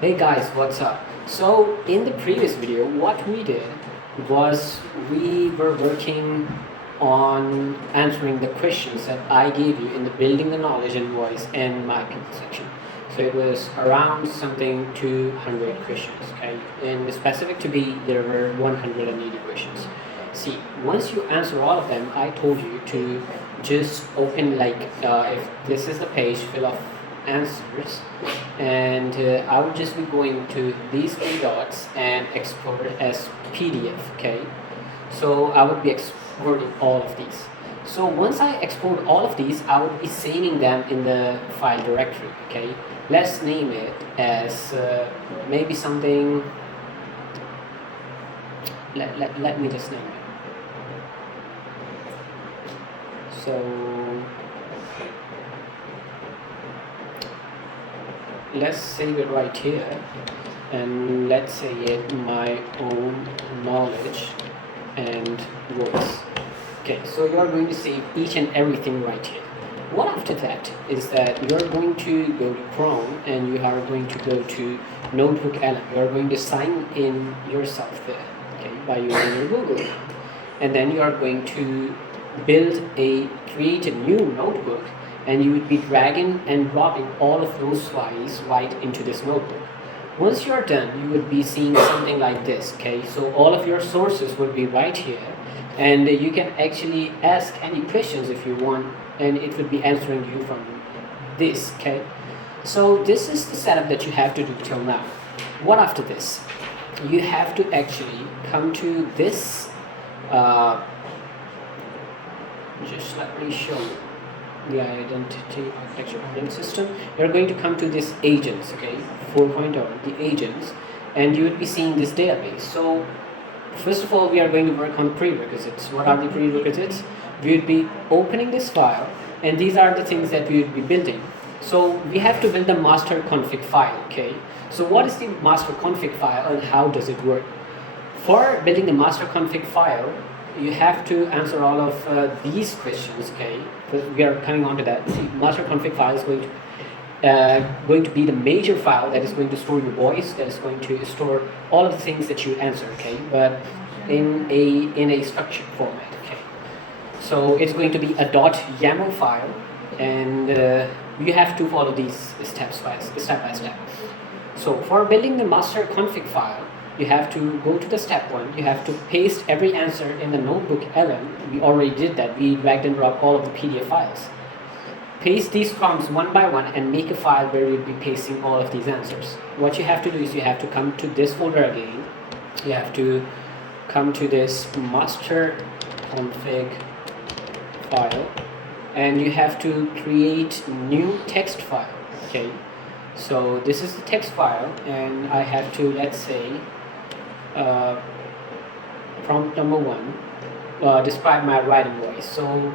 Hey guys, what's up? So in the previous video, what we did was we were working on answering the questions that I gave you in the building the knowledge and voice and my people section. So it was around something 200 questions, okay? And specific to be, there were 180 questions. See, once you answer all of them, I told you to just open if this is the page, fill of answers, and I would just be going to these three dots and export it as PDF. Okay, so I would be exporting all of these. So once I export all of these, I would be saving them in the file directory. Okay, let's name it as maybe something. Let me just name it. So let's save it right here, and let's say it my own knowledge and voice. Okay, so you are going to save each and everything right here. What after that is that you are going to go to Chrome and you are going to go to Notebook LM. You are going to sign in yourself there, okay, by using your Google account, and then you are going to create a new notebook, and you would be dragging and dropping all of those files right into this notebook. Once you're done, you would be seeing something like this. Okay, so all of your sources would be right here, and you can actually ask any questions if you want, and it would be answering you from this. Okay, so this is the setup that you have to do till now. What after this? You have to actually come to this just let me show you the identity architecture operating system. You're going to come to this agents, okay, 4.0, the agents, and you would be seeing this database. So first of all, we are going to work on prerequisites. What are the prerequisites? We would be opening this file, and these are the things that we would be building. So we have to build the master config file. Okay, so what is the master config file and how does it work? For building the master config file, you have to answer all of these questions. Okay, we are coming on to that. See, master config file is going to be the major file that is going to store your voice, that is going to store all of the things that you answer. Okay, but in a structured format. Okay, so it's going to be a .yaml file, and you have to follow these step by step. So for building the master config file, you have to go to the step one. You have to paste every answer in the notebook LM. We already did that. We dragged and dropped all of the PDF files. Paste these prompts one by one and make a file where you'll be pasting all of these answers. What you have to do is you have to come to this folder again. You have to come to this master config file, and you have to create new text file. Okay, so this is the text file, and I have to, let's say, prompt number one, describe my writing voice. So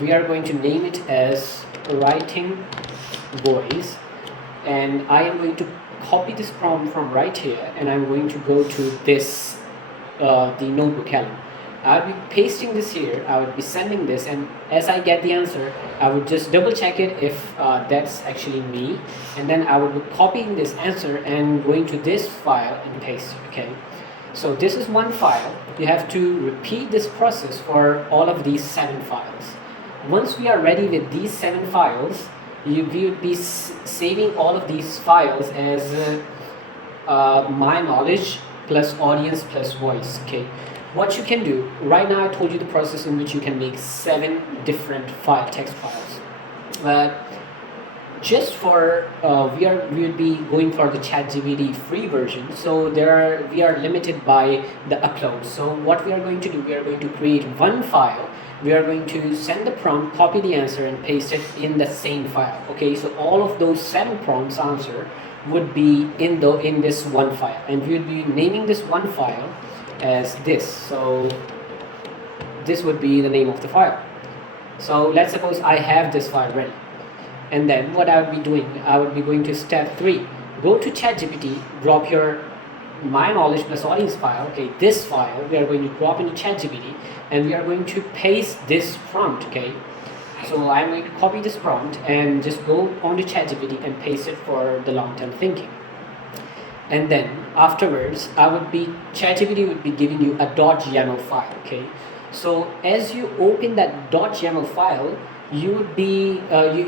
we are going to name it as writing voice, and I am going to copy this prompt from right here, and I'm going to go to this the notebook LM. I'll be pasting this here, I would be sending this, and as I get the answer, I would just double check it if that's actually me, and then I would be copying this answer and going to this file and paste it. Okay, so this is one file. You have to repeat this process for all of these 7 files. Once we are ready with these 7 files, we would be saving all of these files as my knowledge plus audience plus voice. Okay, what you can do right now, I told you the process in which you can make 7 different text files. Just for we will be going for the ChatGPT free version, so we are limited by the upload. So what we are going to do, we are going to create one file. We are going to send the prompt, copy the answer, and paste it in the same file. Okay, so all of those 7 prompts answer would be in this one file, and we will be naming this one file as this. So this would be the name of the file. So let's suppose I have this file ready, and then what I would be doing, I would be going to step 3. Go to ChatGPT, drop your my knowledge plus audience file. Okay, this file we are going to drop into ChatGPT, and we are going to paste this prompt. Okay, so I'm going to copy this prompt and just go onto ChatGPT and paste it for the long-term thinking. and then afterwards ChatGPT would be giving you a .yaml file. Okay, so as you open that .yaml file, you would be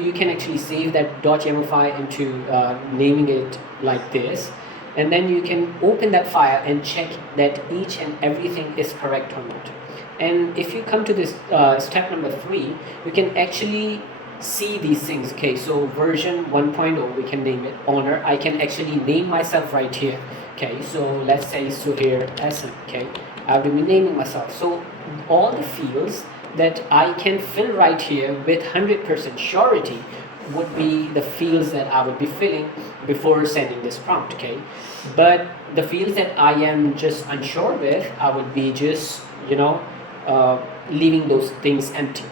you can actually save that .yaml file into naming it like this, and then you can open that file and check that each and everything is correct or not. And if you come to this step number 3, you can actually see these things. Okay, so version 1.0, we can name it honor. I can actually name myself right here. Okay, so let's say Suhair SM. Okay, I will be naming myself. So all the fields that I can fill right here with 100% surety would be the fields that I would be filling before sending this prompt. Okay, but the fields that I am just unsure with, I would be just leaving those things empty.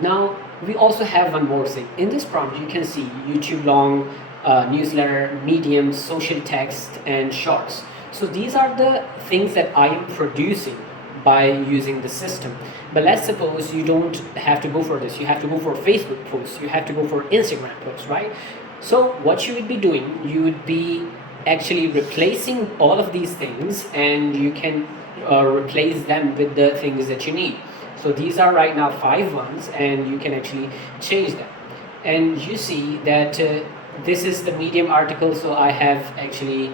Now we also have one more thing. In this prompt you can see YouTube long, newsletter, medium, social text, and shorts. So these are the things that I am producing by using the system. But let's suppose you don't have to go for this. You have to go for Facebook posts, you have to go for Instagram posts, right? So what you would be doing, you would be actually replacing all of these things, and you can replace them with the things that you need. So these are right now 5 ones, and you can actually change them. And you see that this is the Medium article, so I have actually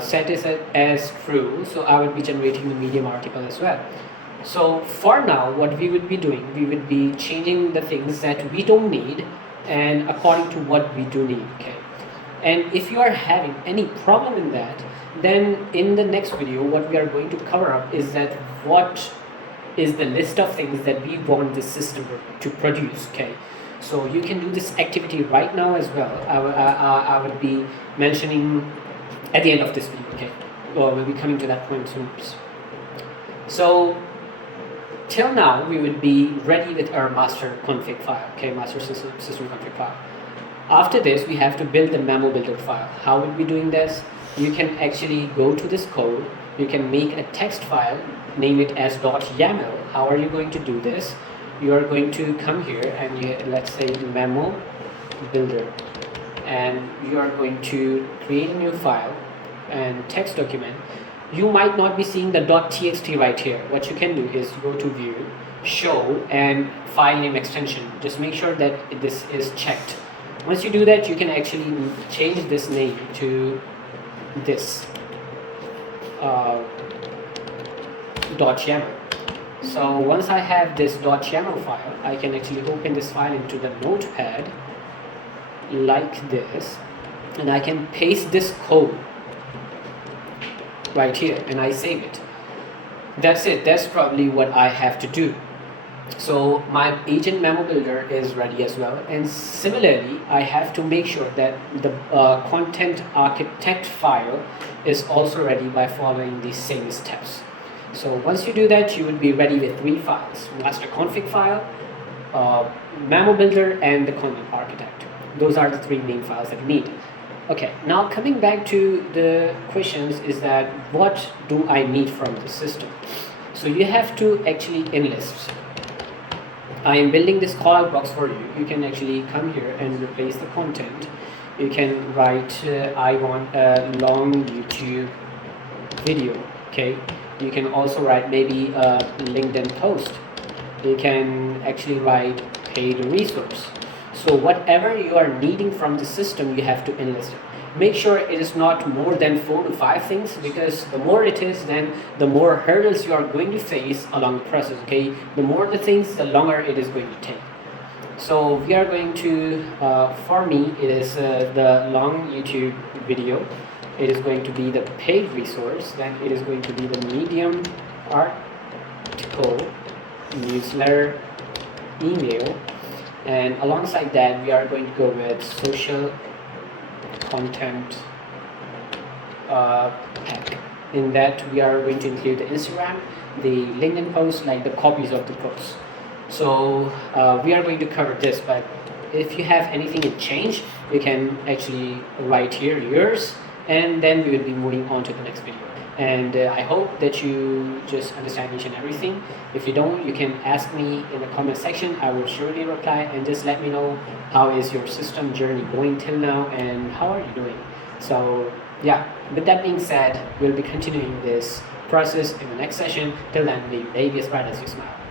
set it as true, so I would be generating the Medium article as well. So for now, what we would be doing, we would be changing the things that we don't need and according to what we do need. Okay, and if you are having any problem in that, then in the next video what we are going to cover up is that what is the list of things that we want the system to produce. Okay, so you can do this activity right now as well. I would be mentioning at the end of this video. Okay, well, we'll be coming to that point soon. So till now we will be ready with our master config file. Okay, master system config file. After this we have to build the memo builder file. How will we be doing this? You can actually go to this code, you can make a text file, name it as .yaml. How are you going to do this? You are going to come here and let's say memo builder, and you are going to create a new file and text document. You might not be seeing the .txt right here. What you can do is go to view, show, and file name extension. Just make sure that this is checked. Once you do that, you can actually change this name to this .yaml. So once I have this .yaml file, I can actually open this file into the notepad like this, and I can paste this code right here and I save it. That's it. That's probably what I have to do. So my agent memo builder is ready as well, and similarly I have to make sure that the content architect file is also ready by following these same steps. So once you do that, you will be ready with 3 files: master config file, memo builder, and the content architect. Those are the 3 main files that we need. Okay, now coming back to the questions is that what do I need from the system? So you have to actually enlist. I am building this callout box for you. You can actually come here and replace the content. You can write I want a long YouTube video. Okay, you can also write maybe a LinkedIn post. You can actually write paid resource. So whatever you are needing from the system, you have to enlist it. Make sure it is not more than 4 to 5 things, because the more it is, then the more hurdles you are going to face along the process. Okay, the more the things, the longer it is going to take. So we are going to, for me, it is the long YouTube video. It is going to be the paid resource. Then it is going to be the Medium article, newsletter, email. And alongside that, we are going to go with social content pack. In that, we are going to include the Instagram, the LinkedIn post, like the copies of the posts. So we are going to cover this, but if you have anything in change, you can actually write here yours, and then we will be moving on to the next video. And I hope that you just understand each and everything. If you don't, you can ask me in the comment section. I will surely reply, and just let me know how is your system journey going till now and how are you doing. So yeah, with that being said, we'll be continuing this process in the next session. Till then, may you be as bright as you smile.